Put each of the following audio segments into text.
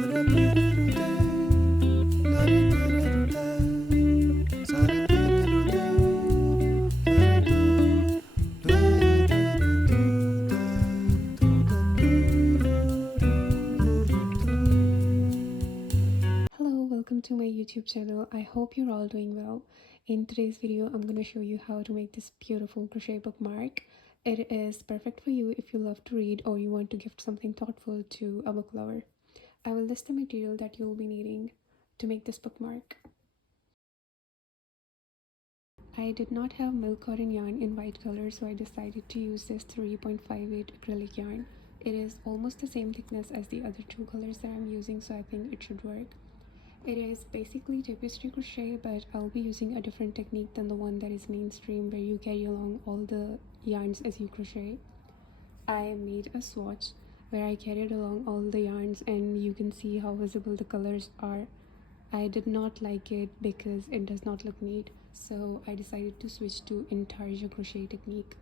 Welcome to my YouTube channel. I hope you're all doing well. In today's video, I'm going to show you how to make this beautiful crochet bookmark. It is perfect for you if you love to read or you want to gift something thoughtful to a book lover. I will list the material that you'll be needing to make this bookmark. I did not have milk cotton yarn in white color, so I decided to use this 3.58 acrylic yarn. It is almost the same thickness as the other two colors that I'm using, so I think it should work. It is basically tapestry crochet, but I'll be using a different technique than the one that is mainstream, where you carry along all the yarns as you crochet. I made a swatch where I carried along all the yarns, and you can see how visible the colors are. I did not like it because it does not look neat, so I decided to switch to Intarsia Crochet technique.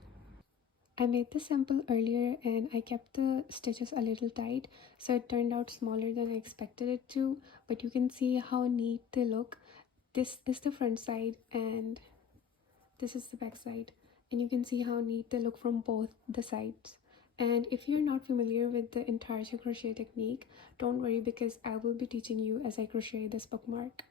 I made the sample earlier and I kept the stitches a little tight, so it turned out smaller than I expected it to, but you can see how neat they look. This is the front side and this is the back side, and you can see how neat they look from both the sides. And if you're not familiar with the Intarsia crochet technique, don't worry, because I will be teaching you as I crochet this bookmark.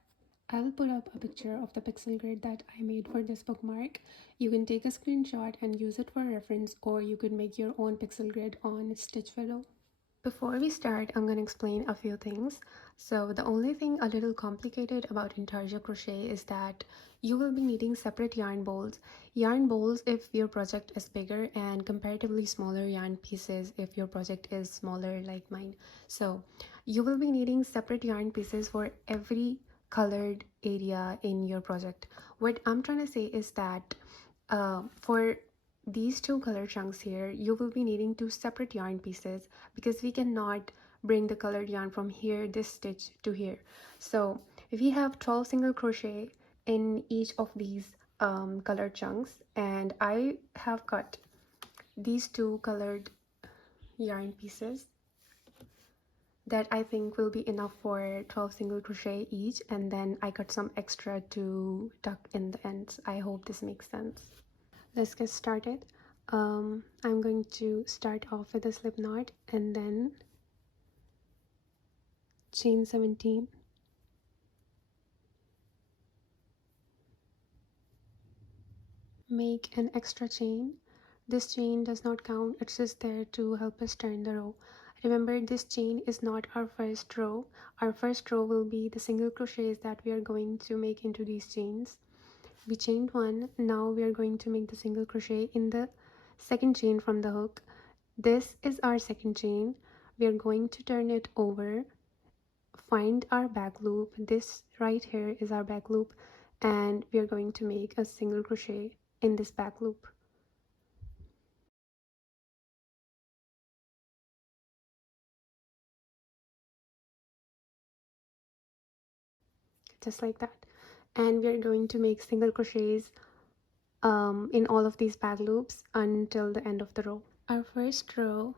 I will put up a picture of the pixel grid that I made for this bookmark. You can take a screenshot and use it for reference, or you could make your own pixel grid on Stitch Fiddle. Before we start, I'm going to explain a few things. So the only thing a little complicated about Intarsia crochet is that you will be needing separate yarn bowls. Yarn bowls if your project is bigger, and comparatively smaller yarn pieces if your project is smaller like mine. So you will be needing separate yarn pieces for every colored area in your project. What I'm trying to say is that for these two color chunks here, you will be needing two separate yarn pieces, because we cannot bring the colored yarn from here, this stitch, to here. So if we have 12 single crochet in each of these colored chunks, and I have cut these two colored yarn pieces that I think will be enough for 12 single crochet each, and then I cut some extra to tuck in the ends. I hope this makes sense. Let's get started. I'm going to start off with a slip knot and then chain 17, make an extra chain. This chain does not count, it's just there to help us turn the row. Remember, this chain is not our first row. Our first row will be the single crochets that we are going to make into these chains. We chained one, now we are going to make the single crochet in the second chain from the hook. This is our second chain. We are going to turn it over, find our back loop. This right here is our back loop, and we are going to make a single crochet in this back loop. Just like that. And we are going to make single crochets in all of these back loops until the end of the row. Our first row,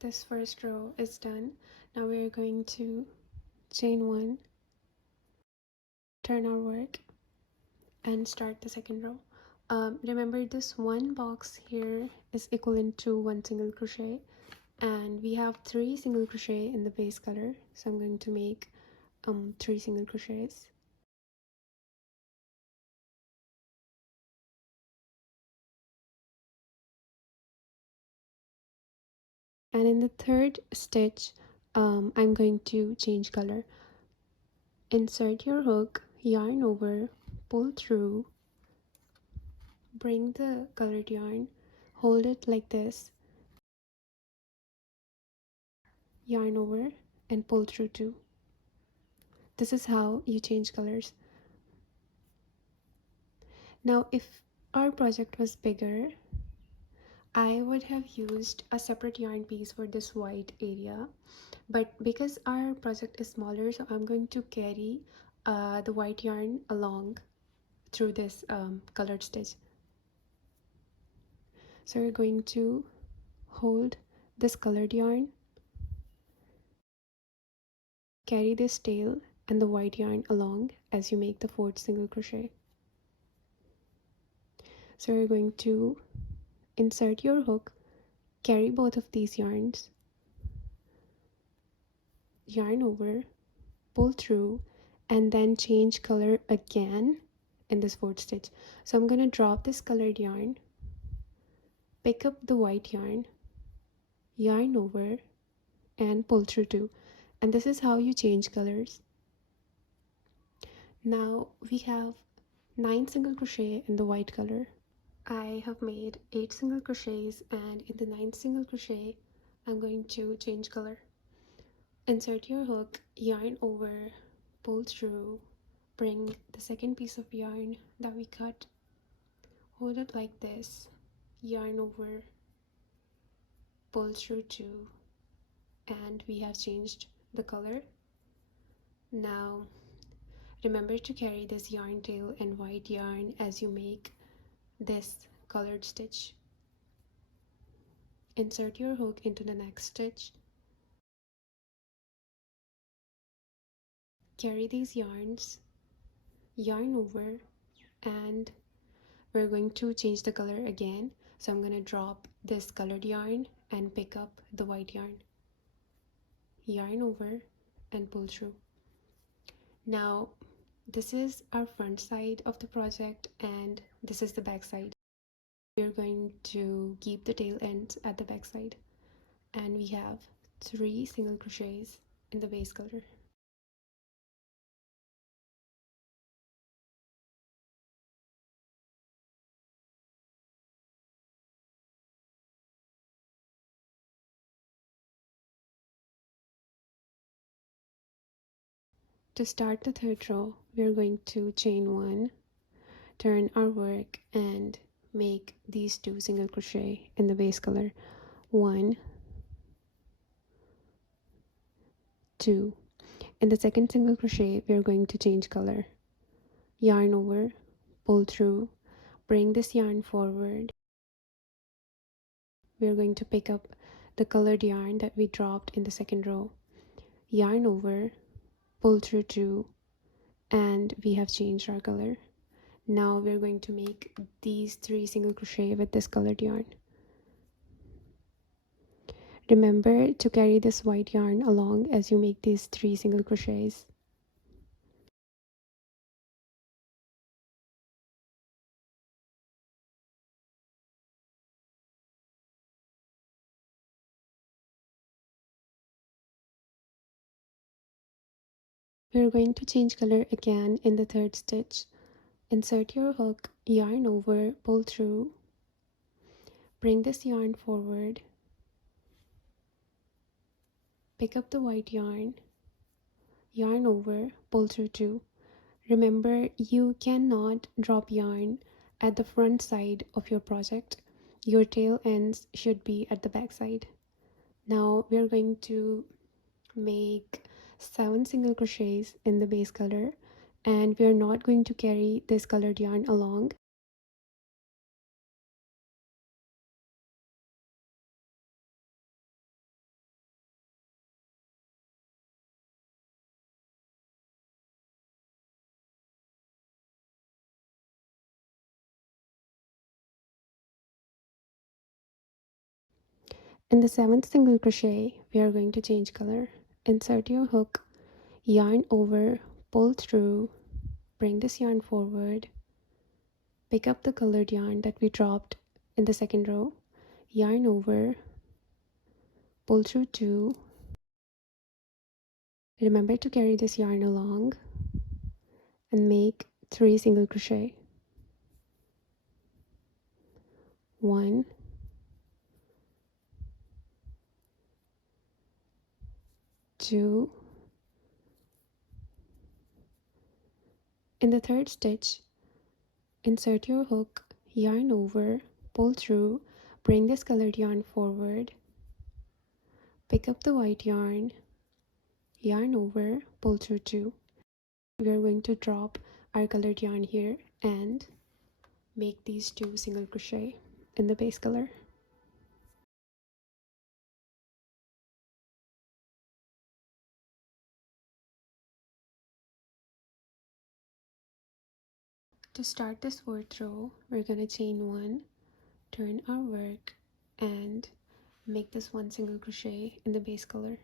this first row is done. Now we are going to chain one, turn our work, and start the second row. Remember, this one box here is equivalent to one single crochet, and we have 3 single crochet in the base color, so I'm going to make 3 single crochets. And in the third stitch, I'm going to change color. Insert your hook, yarn over, pull through, bring the colored yarn, hold it like this, yarn over, and pull through too. This is how you change colors. Now, if our project was bigger, I would have used a separate yarn piece for this white area, but because our project is smaller, so I'm going to carry the white yarn along through this colored stitch. So we're going to hold this colored yarn, carry this tail and the white yarn along as you make the fourth single crochet. So you're going to insert your hook, carry both of these yarns, yarn over, pull through, and then change color again in this fourth stitch. So I'm going to drop this colored yarn, pick up the white yarn, yarn over, and pull through two. And this is how you change colors. Now we have 9 single crochet in the white color. I have made 8 single crochets, and in the 9th single crochet I'm going to change color. Insert your hook, yarn over, pull through, bring the second piece of yarn that we cut, hold it like this, yarn over, pull through two, and we have changed the color. Now remember to carry this yarn tail and white yarn as you make this colored stitch. Insert your hook into the next stitch, carry these yarns, yarn over, and we're going to change the color again. So I'm going to drop this colored yarn and pick up the white yarn, yarn over, and pull through. Now this is our front side of the project and this is the back side. We're going to keep the tail ends at the back side, and we have 3 single crochets in the base color. To start the third row, we're going to chain 1, turn our work, and make these 2 single crochet in the base color. 1, 2. In the second single crochet, we're going to change color. Yarn over, pull through, bring this yarn forward. We're going to pick up the colored yarn that we dropped in the second row. Yarn over, pull through 2, and we have changed our color. Now we're going to make these 3 single crochet with this colored yarn. Remember to carry this white yarn along as you make these 3 single crochets. We're going to change color again in the third stitch. Insert your hook, yarn over, pull through, bring this yarn forward, pick up the white yarn, yarn over, pull through 2. Remember, you cannot drop yarn at the front side of your project. Your tail ends should be at the back side. Now we're going to make 7 single crochets in the base color, and we're not going to carry this colored yarn along. In the 7th single crochet, we are going to change color. Insert your hook, yarn over, pull through, bring this yarn forward, pick up the colored yarn that we dropped in the second row, yarn over, pull through 2. Remember to carry this yarn along and make 3 single crochet. 1, 2. In the third stitch, insert your hook, yarn over, pull through, bring this colored yarn forward, pick up the white yarn, yarn over, pull through 2. We are going to drop our colored yarn here and make these 2 single crochet in the base color. To start this fourth row, we're going to chain 1, turn our work, and make this 1 single crochet in the base color.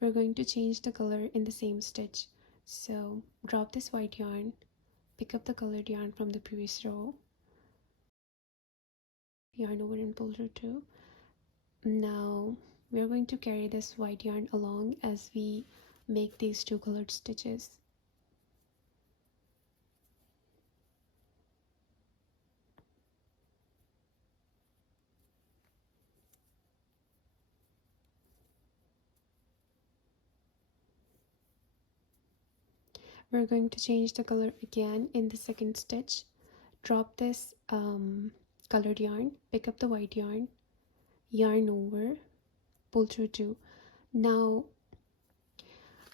We're going to change the color in the same stitch, so drop this white yarn, pick up the colored yarn from the previous row, yarn over and pull through 2. Now we're going to carry this white yarn along as we make these 2 colored stitches. We're going to change the color again in the second stitch. Drop this colored yarn, pick up the white yarn, yarn over, pull through 2. Now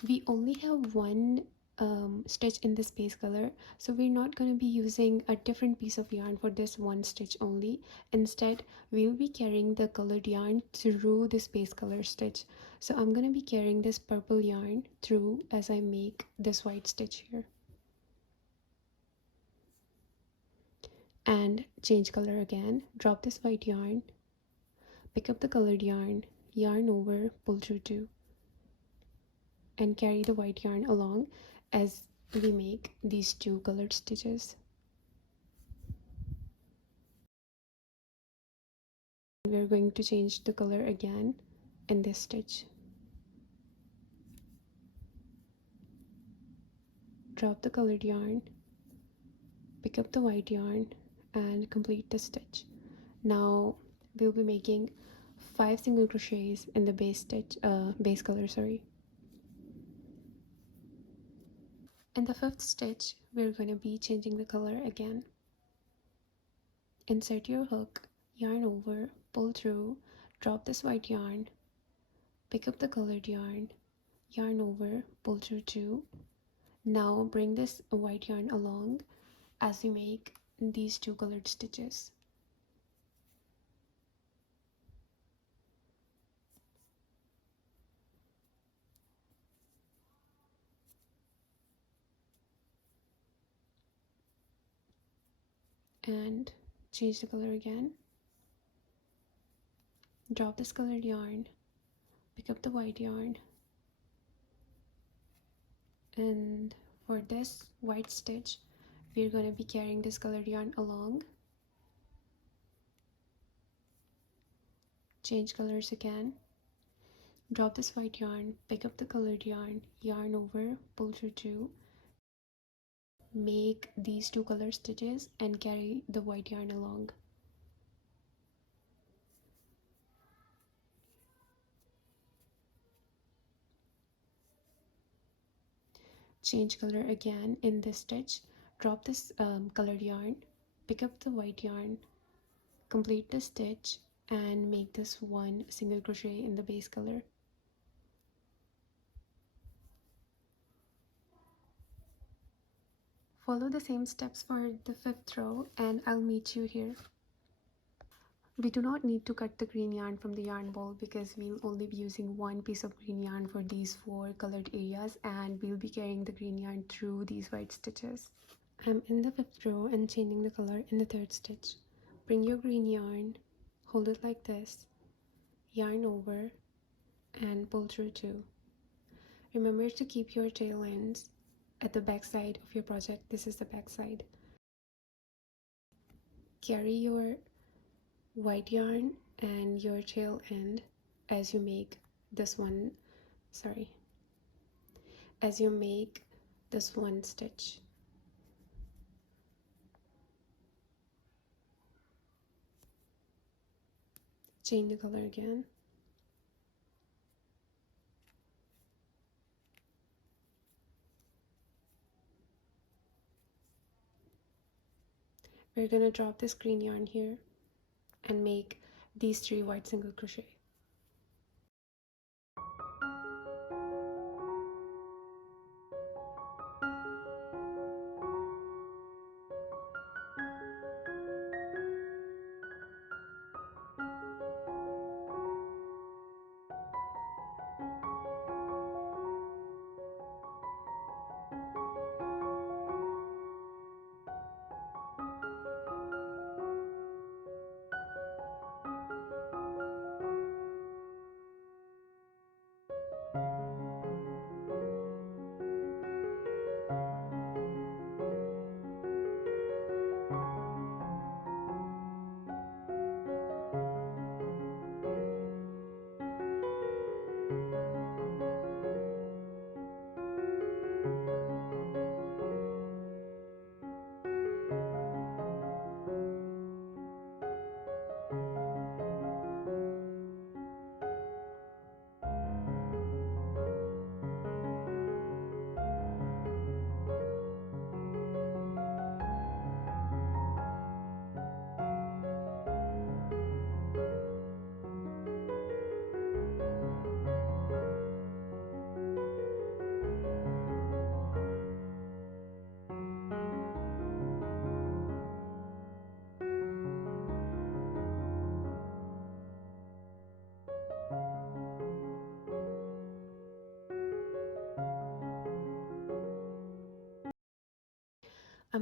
we only have one stitch in this base color, so we're not going to be using a different piece of yarn for this one stitch only. Instead, we'll be carrying the colored yarn through this base color stitch. So I'm going to be carrying this purple yarn through as I make this white stitch here. And change color again, drop this white yarn, pick up the colored yarn, yarn over, pull through 2, and carry the white yarn along as we make these 2 colored stitches. We're going to change the color again in this stitch. Drop the colored yarn, pick up the white yarn, and complete the stitch. Now we'll be making 5 single crochets in the base stitch, base color, sorry. In the 5th stitch, we're going to be changing the color again. Insert your hook, yarn over, pull through, drop this white yarn, pick up the colored yarn, yarn over, pull through 2. Now bring this white yarn along as we make these 2 colored stitches. And change the color again. Drop this colored yarn, pick up the white yarn, and for this white stitch, we're going to be carrying this colored yarn along. Change colors again. Drop this white yarn, pick up the colored yarn, yarn over, pull through 2, make these 2 color stitches and carry the white yarn along. Change color again in this stitch. Drop this colored yarn, pick up the white yarn, complete the stitch, and make this 1 single crochet in the base color. Follow the same steps for the 5th row and I'll meet you here. We do not need to cut the green yarn from the yarn ball because we'll only be using 1 piece of green yarn for these 4 colored areas, and we'll be carrying the green yarn through these white stitches. I'm in the 5th row and changing the color in the 3rd stitch. Bring your green yarn, hold it like this, yarn over, and pull through 2. Remember to keep your tail ends at the back side of your project. This is the back side. Carry your white yarn and your tail end as you make this one, as you make this 1 stitch. Change the color again. We're going to drop this green yarn here and make these 3 white single crochet.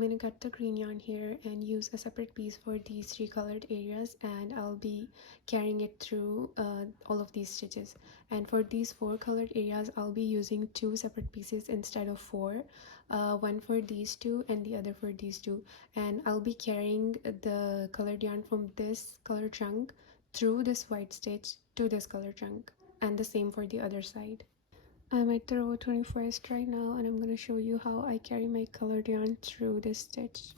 I'm gonna cut the green yarn here and use a separate piece for these 3 colored areas, and I'll be carrying it through all of these stitches. And for these 4 colored areas, I'll be using 2 separate pieces instead of 4, one for these 2 and the other for these 2. And I'll be carrying the colored yarn from this color chunk through this white stitch to this color chunk, and the same for the other side. I'm at the row 21st right now, and I'm going to show you how I carry my colored yarn through this stitch.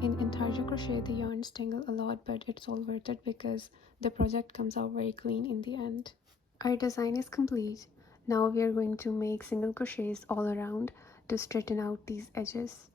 In Intarsia Crochet, the yarns tangle a lot, but it's all worth it because the project comes out very clean in the end. Our design is complete. Now we are going to make single crochets all around to straighten out these edges.